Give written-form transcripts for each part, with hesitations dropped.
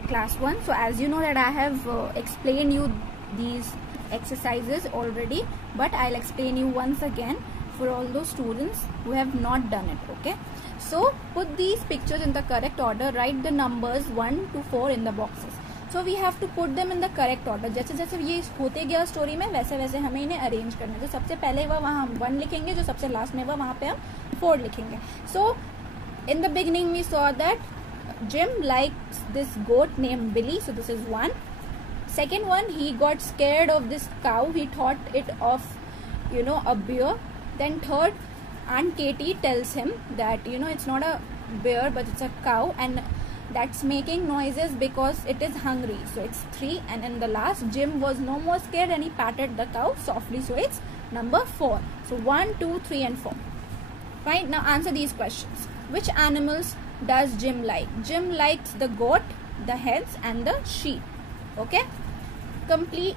Class 1. So as you know that I have explained you these exercises already, but I'll explain you once again for all those students who have not done it. Okay, so put these pictures in the correct order, write the numbers 1 to 4 in the boxes. So we have to put them in the correct order. जैसे जैसे ये होते गया story में वैसे वैसे हमें इन्हें अरेंज करना है. तो सबसे पहले वहाँ हम 1 लिखेंगे, जो सबसे लास्ट में वहाँ पे हम 4 लिखेंगे. So in the beginning we saw that Jim likes this goat named Billy, so this is 1. Second one, he got scared of this cow, he thought it of a bear. Then third, Aunt Katie tells him that it's not a bear but it's a cow, and that's making noises because it is hungry, so it's 3. And in the last, Jim was no more scared and he patted the cow softly, so it's number 4. So 1, 2, 3 and 4. Fine. Now answer these questions. Which animals does Jim like? Jim likes the goat, the hens and the sheep. Okay, complete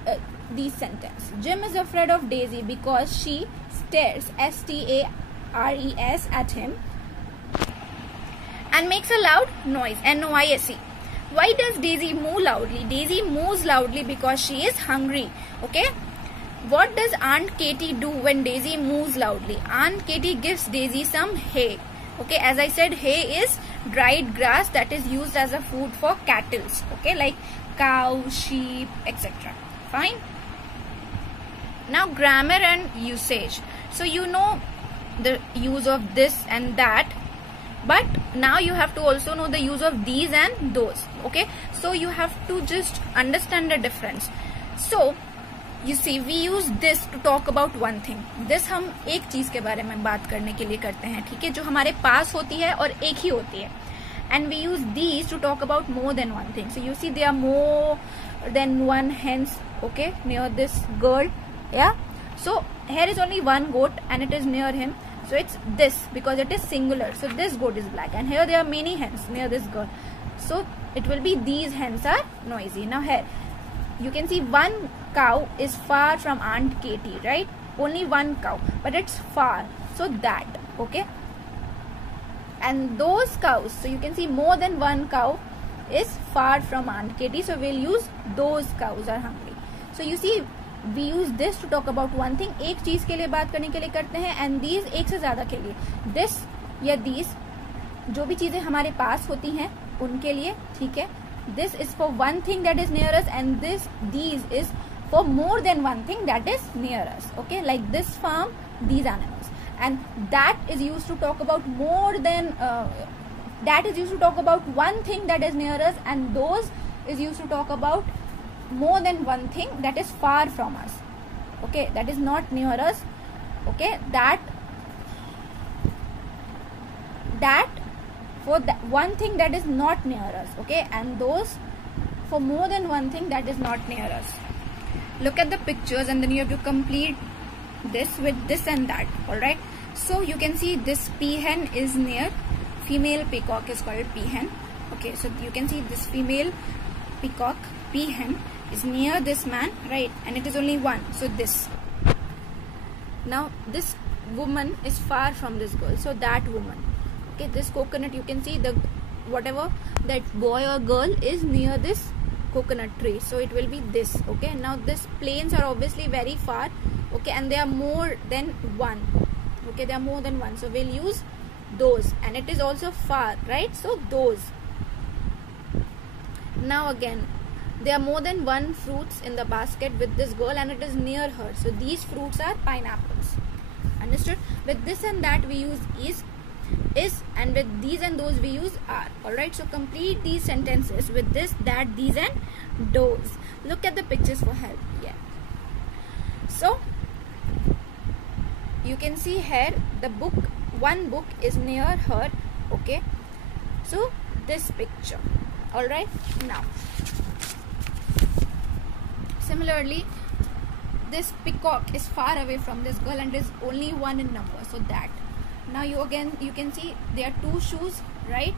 these sentences. Jim is afraid of Daisy because she stares, S-T-A-R-E-S, at him and makes a loud noise, N-O-I-S-E. Why does Daisy moo loudly? Daisy moos loudly because she is hungry. Okay, what does Aunt Katie do when Daisy moos loudly? Aunt Katie gives Daisy some hay. Okay, as I said, hay is dried grass that is used as a food for cattle. Okay, like cow, sheep, etc. Fine. Now grammar and usage. So you know the use of this and that, but now you have to also know the use of these and those. Okay, so you have to just understand the difference. So you see, we use this to talk about one thing. This हम एक चीज के बारे में बात करने के लिए करते हैं, ठीक है, जो हमारे पास होती है और एक ही होती है. And we use these to talk about more than one thing. So you see, there are more than one hens, okay, near this girl. Yeah, so here is only one goat and it is near him, so it's this because it is singular. So this goat is black, and here there are many hens near this girl, so it will be these hens are noisy. Now here you can see one cow is far from Aunt Katie, right? Only one cow, but it's far, so that. Okay, and those cows, so you can see more than one cow is far from Aunt Katie, so we'll use those cows are hungry. So you see, we use this to talk about one thing. एक चीज के लिए बात करने के लिए करते हैं, and these एक से ज्यादा के लिए. This या these, जो भी चीजें हमारे पास होती हैं उनके लिए, ठीक है. This is for one thing that is near us, and these is for more than one thing that is near us. Okay, like this farm, these animals, and that is used to talk about more than that is used to talk about one thing that is near us, and those is used to talk about more than one thing that is far from us. Okay, that is not near us. Okay, that for that one thing that is not near us. Okay, and those for more than one thing that is not near us. Look at the pictures and then you have to complete this with this and that. Alright, so you can see this peahen is near, female peacock is called peahen. Okay, so you can see this female peacock, peahen, is near this man, right? And it is only one, so this. Now this woman is far from this girl, so that woman. Okay, this coconut, you can see the whatever that boy or girl is near this coconut tree, so it will be this. Okay, now this planes are obviously very far. Okay, and they are more than one. Okay, they are more than one, so we'll use those, and it is also far, right? So those. Now again, there are more than one fruits in the basket with this girl and it is near her, so these fruits are pineapples. Understood? With this and that we use is, and with these and those we use are. Alright, so complete these sentences with this, that, these and those. Look at the pictures for help. Yeah, so you can see here the book, one book is near her. Okay, so this picture. Alright, now similarly, this peacock is far away from this girl and is only one in number, so that. Now you can see there are two shoes, right?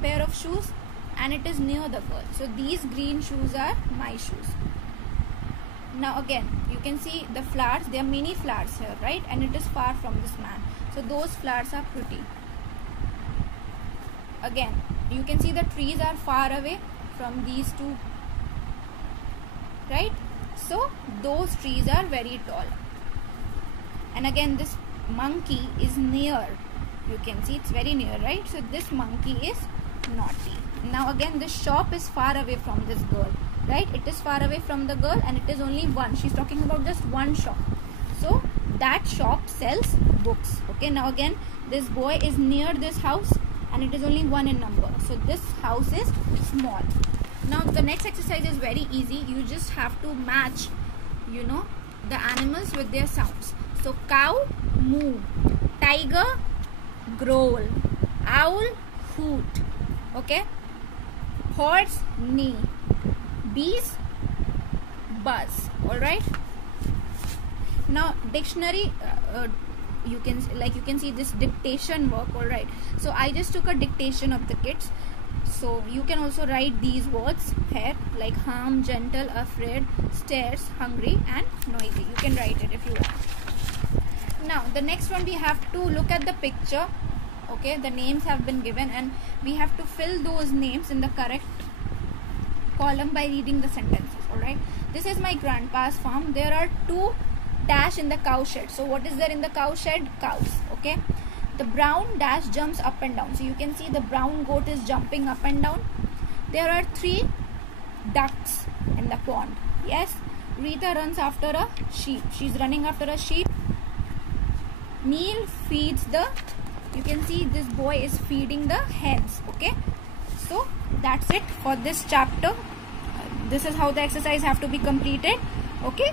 Pair of shoes, and it is near the girl, so these green shoes are my shoes. Now again, you can see the flowers, there are many flowers here, right? And it is far from this man, so those flowers are pretty. Again, you can see the trees are far away, from these two, right? So those trees are very tall. And again, this monkey is near. You can see it's very near, right? So this monkey is naughty. Now again, this shop is far away from this girl, right? It is far away from the girl and it is only one. She's talking about just one shop. So that shop sells books. Okay, now again, this boy is near this house and it is only 1 in number. So this house is small. Now the next exercise is very easy. You just have to match, you know, the animals with their sounds. So cow, moo. Tiger, growl. Owl, hoot. Okay. Horse, neigh. Bees, buzz. Alright. Now dictionary, you can see this dictation work. Alright. So I just took a dictation of the kids. So you can also write these words here, like harm, gentle, afraid, stairs, hungry and noisy. You can write it if you want. Now the next one, we have to look at the picture. Okay, the names have been given and we have to fill those names in the correct column by reading the sentences. Alright, this is my grandpa's farm. There are 2 dash in the cow shed. So what is there in the cow shed? Cows. Okay, the brown dash jumps up and down. So you can see the brown goat is jumping up and down. There are 3 ducks in the pond. Yes, Rita runs after a sheep. She's running after a sheep. Neil feeds the, you can see this boy is feeding the hens. Okay, so that's it for this chapter. This is how the exercise have to be completed. Okay.